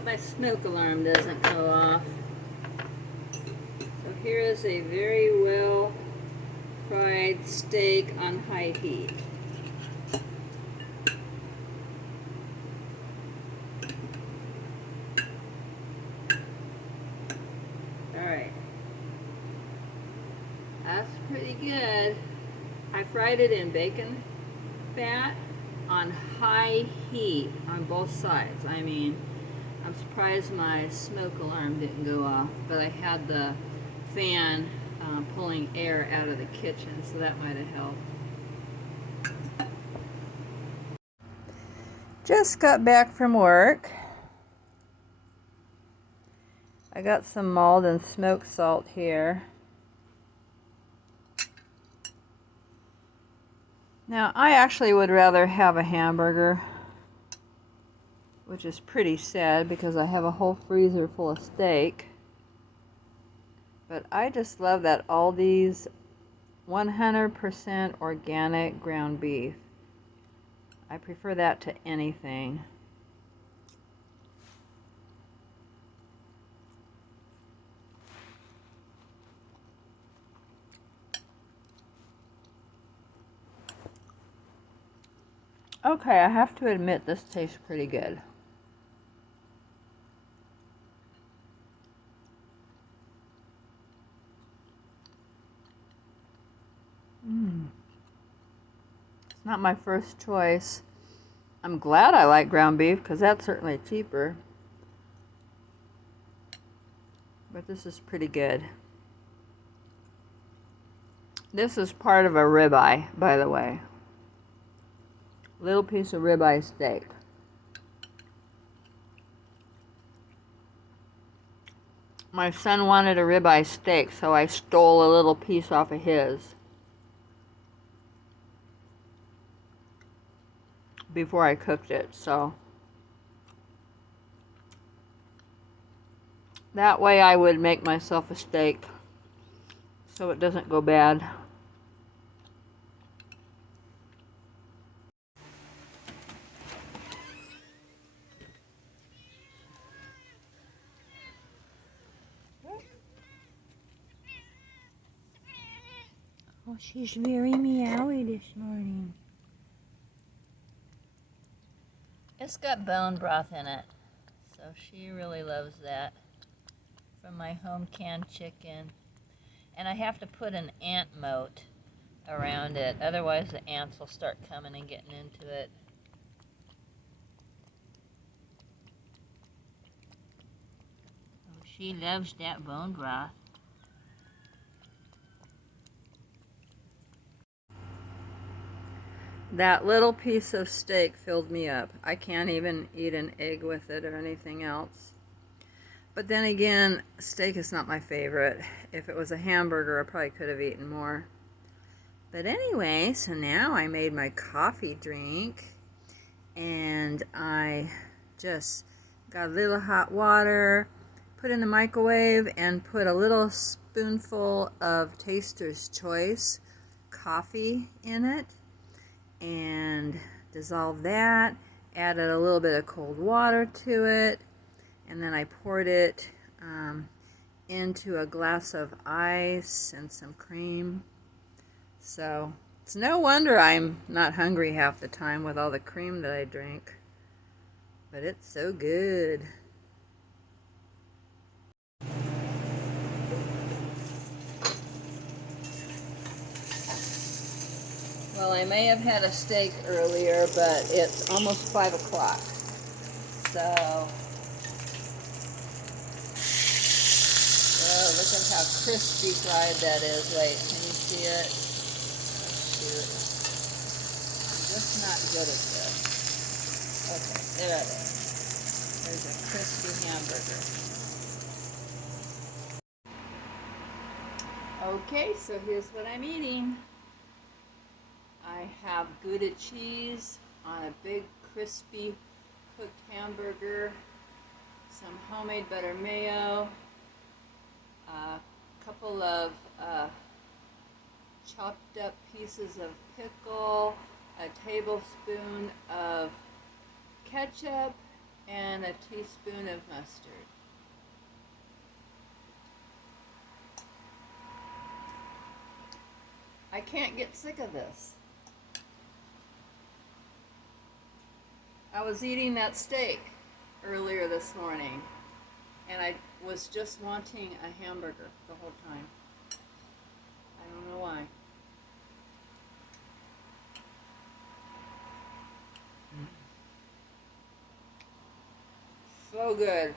hope my smoke alarm doesn't go off. So here is a very well fried steak on high heat. Alright. That's pretty good. I fried it in bacon fat on high heat on both sides. I mean, I'm surprised my smoke alarm didn't go off, but I had the fan pulling air out of the kitchen, so that might have helped. Just got back from work. I got some mulled and smoked salt here. Now, I actually would rather have a hamburger, which is pretty sad because I have a whole freezer full of steak. But I just love that Aldi's 100% organic ground beef. I prefer that to anything. Okay, I have to admit this tastes pretty good. It's not my first choice. I'm glad I like ground beef because that's certainly cheaper. But this is pretty good. This is part of a ribeye, by the way. Little piece of ribeye steak. My son wanted a ribeye steak, so I stole a little piece off of his before I cooked it, so that way I would make myself a steak so it doesn't go bad. Oh, she's very meowy this morning. It's got bone broth in it, so she really loves that from my home canned chicken. And I have to put an ant moat around it, otherwise the ants will start coming and getting into it. Oh, she loves that bone broth. That little piece of steak filled me up. I can't even eat an egg with it or anything else. But then again, steak is not my favorite. If it was a hamburger, I probably could have eaten more. But anyway, so now I made my coffee drink. And I just got a little hot water, put in the microwave, and put a little spoonful of Taster's Choice coffee in it. And dissolved that, added a little bit of cold water to it, and then I poured it into a glass of ice and some cream. So it's no wonder I'm not hungry half the time with all the cream that I drink, but it's so good. Well, I may have had a steak earlier, but it's almost 5 o'clock. So, oh, look at how crispy fried that is. Wait, can you see it? Oh, shoot. I'm just not good at this. Okay, there it is. There's a crispy hamburger. Okay, so here's what I'm eating. I have Gouda cheese on a big crispy cooked hamburger, some homemade butter mayo, a couple of chopped up pieces of pickle, a tablespoon of ketchup, and a teaspoon of mustard. I can't get sick of this. I was eating that steak earlier this morning, and I was just wanting a hamburger the whole time. I don't know why. So good.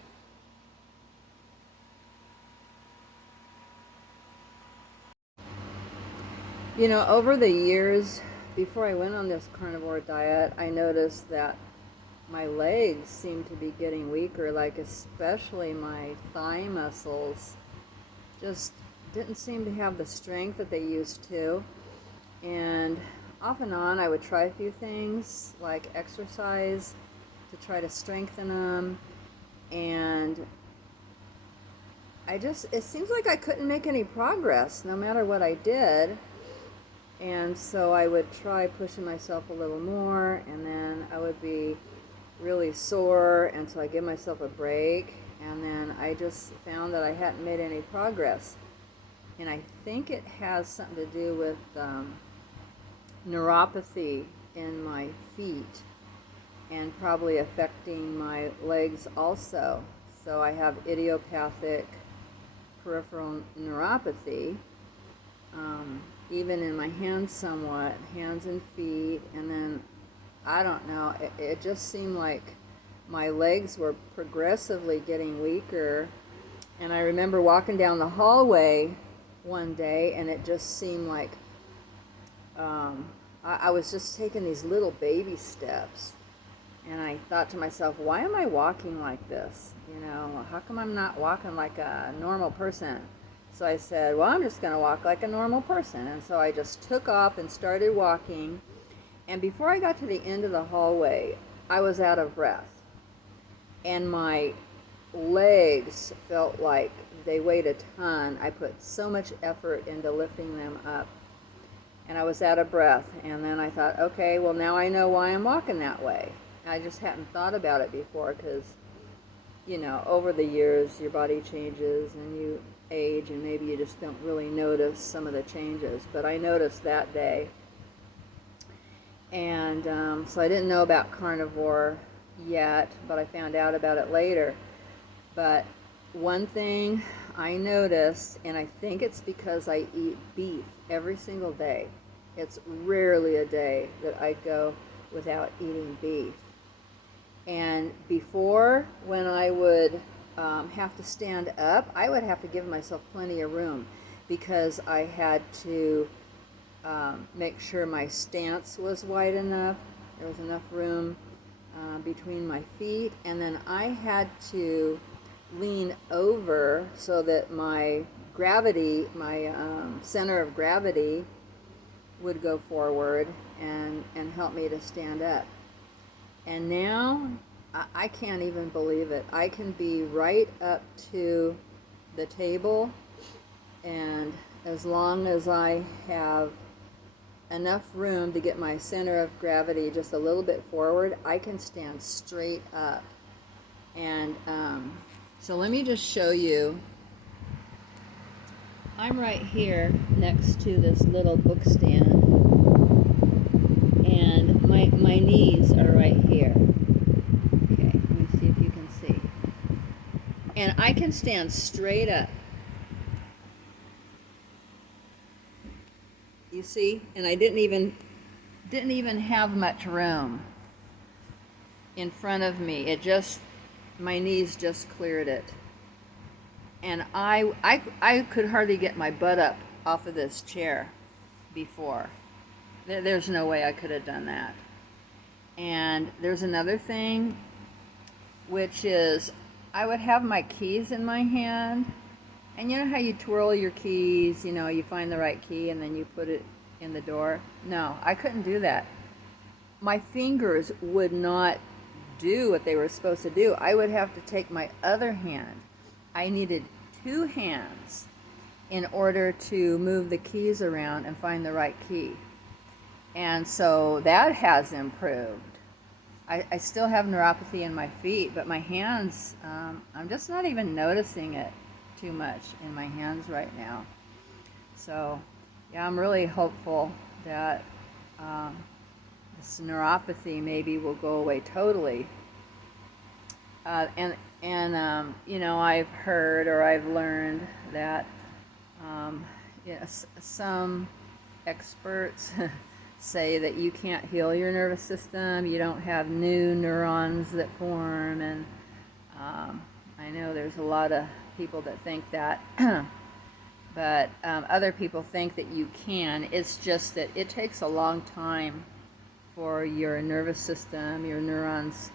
You know, over the years, before I went on this carnivore diet, I noticed that my legs seem to be getting weaker, like especially my thigh muscles just didn't seem to have the strength that they used to. And off and on, I would try a few things like exercise to try to strengthen them. And it seems like I couldn't make any progress no matter what I did. And so I would try pushing myself a little more, and then I would be really sore, and so I give myself a break, and then I just found that I hadn't made any progress. And I think it has something to do with neuropathy in my feet, and probably affecting my legs also. So I have idiopathic peripheral neuropathy, even in my hands somewhat, hands and feet, and then I don't know, it just seemed like my legs were progressively getting weaker. And I remember walking down the hallway one day, and it just seemed like I was just taking these little baby steps. And I thought to myself, why am I walking like this? You know, how come I'm not walking like a normal person? So I said, well, I'm just going to walk like a normal person. And so I just took off and started walking. And before I got to the end of the hallway, I was out of breath. And my legs felt like they weighed a ton. I put so much effort into lifting them up. And I was out of breath. And then I thought, okay, well, now I know why I'm walking that way. I just hadn't thought about it before because, you know, over the years, your body changes and you age, and maybe you just don't really notice some of the changes. But I noticed that day. And so I didn't know about carnivore yet, but I found out about it later. But one thing I noticed, and I think it's because I eat beef every single day. It's rarely a day that I go without eating beef. And before, when I would have to stand up, I would have to give myself plenty of room because I had to make sure my stance was wide enough. There was enough room between my feet, and then I had to lean over so that my gravity, my center of gravity, would go forward and help me to stand up. And now I can't even believe it. I can be right up to the table, and as long as I have enough room to get my center of gravity just a little bit forward, I can stand straight up. And so let me just show you. I'm right here next to this little book stand, and my knees are right here. Okay, let me see if you can see. And I can stand straight up. You see? And I didn't even have much room in front of me. It just, my knees just cleared it. And I could hardly get my butt up off of this chair before. There's no way I could have done that. And there's another thing, which is I would have my keys in my hand. And you know how you twirl your keys, you know, you find the right key and then you put it in the door? No, I couldn't do that. My fingers would not do what they were supposed to do. I would have to take my other hand. I needed two hands in order to move the keys around and find the right key. And so that has improved. I still have neuropathy in my feet, but my hands, I'm just not even noticing it too much in my hands right now. So, yeah, I'm really hopeful that this neuropathy maybe will go away totally. You know, I've heard or I've learned that some experts say that you can't heal your nervous system. You don't have new neurons that form, and I know there's a lot of people that think that. But other people think that you can. It's just that it takes a long time for your nervous system, your neurons,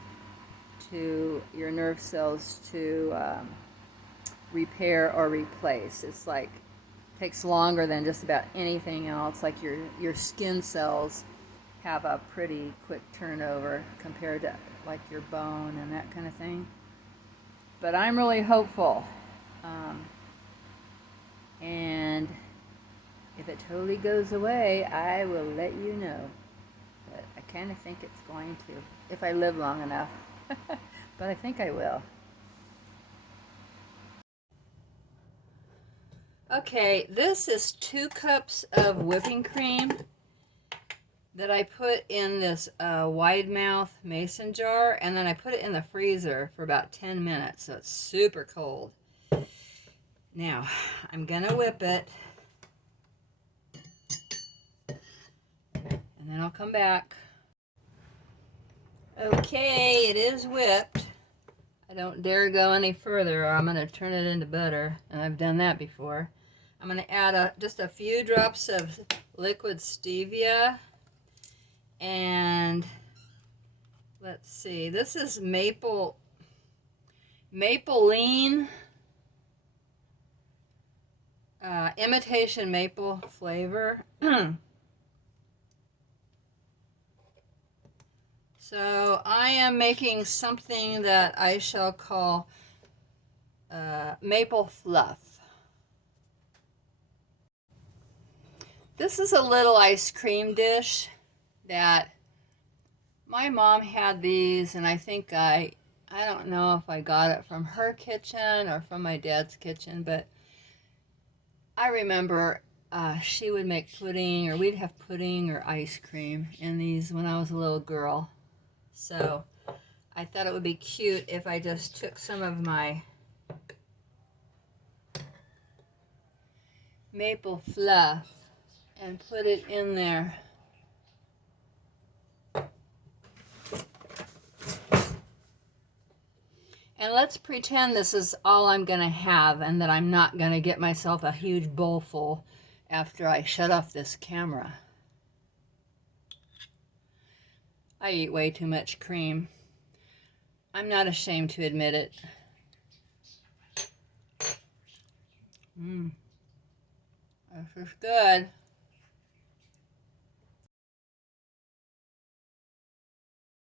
your nerve cells to repair or replace. It's like takes longer than just about anything else. Like your skin cells have a pretty quick turnover compared to like your bone and that kind of thing. But I'm really hopeful. And if it totally goes away, I will let you know. But I kind of think it's going to, if I live long enough. But I think I will. Okay, this is 2 cups of whipping cream that I put in this wide mouth mason jar, and then I put it in the freezer for about 10 minutes, so it's super cold. Now, I'm gonna whip it, and then I'll come back. Okay, it is whipped. I don't dare go any further or I'm gonna turn it into butter, and I've done that before. I'm gonna add just a few drops of liquid stevia, and let's see, this is maple lean, imitation maple flavor. So I am making something that I shall call maple fluff. This is a little ice cream dish that my mom had these, and I think I don't know if I got it from her kitchen or from my dad's kitchen, but I remember she would make pudding, or we'd have pudding or ice cream in these when I was a little girl. So I thought it would be cute if I just took some of my maple fluff and put it in there. And let's pretend this is all I'm going to have, and that I'm not going to get myself a huge bowl full after I shut off this camera. I eat way too much cream. I'm not ashamed to admit it. This is good.